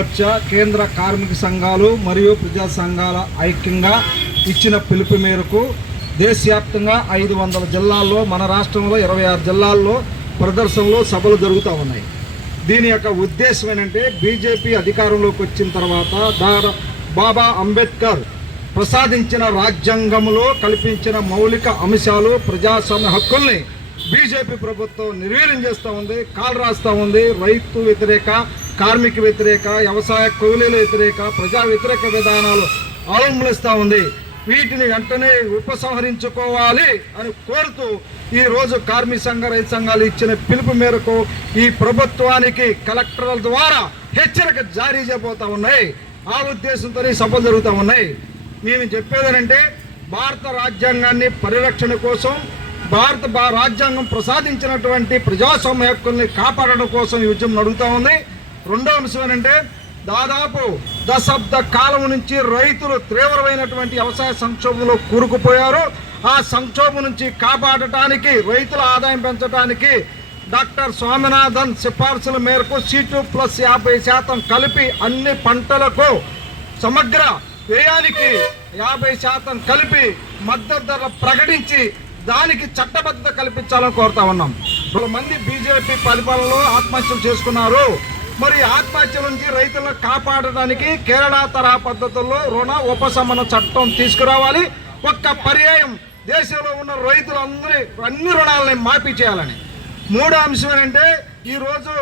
మోర్చా కేంద్ర కార్మిక సంఘాలు మరియు ప్రజా సంఘాల ఐక్యంగా ఇచ్చిన పిలుపు మేరకు దేశవ్యాప్తంగా 500 జిల్లాల్లో, మన రాష్ట్రంలో 26 జిల్లాల్లో ప్రదర్శనలు, సభలు జరుగుతూ ఉన్నాయి. దీని యొక్క ఉద్దేశం ఏంటంటే, బీజేపీ అధికారంలోకి వచ్చిన తర్వాత బాబా అంబేద్కర్ ప్రసాదించిన రాజ్యాంగంలో కల్పించిన మౌలిక అంశాలు, ప్రజాస్వామ్య హక్కుల్ని బీజేపీ ప్రభుత్వం నిర్వీర్యం చేస్తూ ఉంది, కాలు రాస్తూ ఉంది. రైతు వ్యతిరేక, కార్మిక వ్యతిరేక, వ్యవసాయ కూలీల వ్యతిరేక, ప్రజా వ్యతిరేక విధానాలు అవలంబిస్తూ ఉంది. వీటిని వెంటనే ఉపసంహరించుకోవాలి అని కోరుతూ ఈరోజు కార్మిక సంఘ, రైతు సంఘాలు ఇచ్చిన పిలుపు మేరకు ఈ ప్రభుత్వానికి కలెక్టర్ల ద్వారా హెచ్చరిక జారీ చేయబోతూ ఉన్నాయి. ఆ ఉద్దేశంతో సభలు జరుగుతూ ఉన్నాయి. మేము చెప్పేదేనంటే, భారత రాజ్యాంగాన్ని పరిరక్షణ కోసం, భారత రాజ్యాంగం ప్రసాదించినటువంటి ప్రజాస్వామ్య హక్కుల్ని కాపాడడం కోసం ఈ ఉద్యమం నడుగుతూ ఉంది. రెండో అంశం ఏంటంటే, దాదాపు దశాబ్ద కాలం నుంచి రైతులు తీవ్రమైనటువంటి వ్యవసాయ సంక్షోభంలో కూరుకుపోయారు. ఆ సంక్షోభం నుంచి కాపాడటానికి, రైతుల ఆదాయం పెంచడానికి డాక్టర్ స్వామినాథన్ సిఫార్సుల మేరకు C2+50% కలిపి అన్ని పంటలకు సమగ్ర వ్యయానికి 50% కలిపి మద్దతు ధర ప్రకటించి దానికి చట్టబద్ధత కల్పించాలని కోరుతా ఉన్నాం. 2 మంది బీజేపీ పరిపాలనలో ఆత్మహత్యలు చేసుకున్నారు. మరి ఆత్మహత్యల నుంచి రైతులను కాపాడడానికి కేరళ తరహా పద్ధతుల్లో రుణ ఉపశమన చట్టం తీసుకురావాలి. ఒక్క పర్యాయం దేశంలో ఉన్న రైతులందరి అన్ని రుణాలని మాఫీ చేయాలని. మూడో అంశం ఏంటంటే, ఈరోజు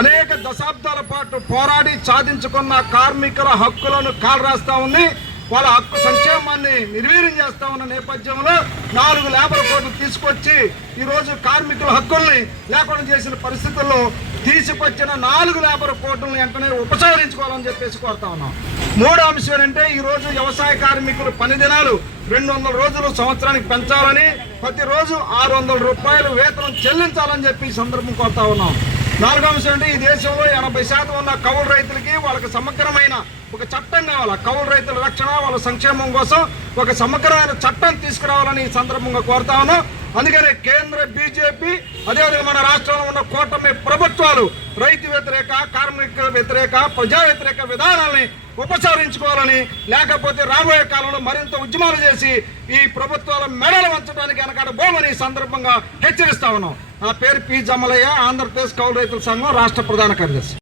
అనేక దశాబ్దాల పాటు పోరాడి సాధించుకున్న కార్మికుల హక్కులను కాలు రాస్తూ ఉంది. వాళ్ళ హక్కు సంక్షేమాన్ని నిర్వీర్యం చేస్తా ఉన్న నేపథ్యంలో 4 లేబర్ కోడ్లు తీసుకొచ్చి ఈరోజు కార్మికుల హక్కుల్ని లేకుండా చేసిన పరిస్థితుల్లో తీసుకొచ్చిన 4 లేబర్ కోడ్లను వెంటనే ఉపసంహరించుకోవాలని చెప్పేసి కోరుతా ఉన్నాం. మూడో అంశం ఏంటంటే, ఈరోజు వ్యవసాయ కార్మికులు పని దినాలు 200 రోజులు సంవత్సరానికి పెంచాలని, ప్రతిరోజు 600 రూపాయలు వేతనం చెల్లించాలని చెప్పి ఈ సందర్భం కోరుతా ఉన్నాం. నాలుగో అంశం అంటే, ఈ దేశంలో 80% ఉన్న కౌలు రైతులకి వాళ్ళకి సమగ్రమైన ఒక చట్టం కావాలి. కౌలు రైతుల రక్షణ, వాళ్ళ సంక్షేమం కోసం ఒక సమగ్రమైన చట్టం తీసుకురావాలని ఈ సందర్భంగా కోరుతా ఉన్నాం. అందుకనే కేంద్ర బీజేపీ, అదేవిధంగా మన రాష్ట్రంలో ఉన్న కూటమి ప్రభుత్వాలు రైతు వ్యతిరేక, కార్మిక వ్యతిరేక, ప్రజా వ్యతిరేక విధానాలని ఉపసంహరించుకోవాలని, లేకపోతే రాబోయే కాలంలో మరింత ఉద్యమాలు చేసి ఈ ప్రభుత్వాల మెడలు వంచడానికి వెనకాడబోమని ఈ సందర్భంగా హెచ్చరిస్తా ఉన్నాం. నా పేరు పి. జమలయ్య, ఆంధ్రప్రదేశ్ కౌలు రైతుల సంఘం రాష్ట్ర ప్రధాన కార్యదర్శి.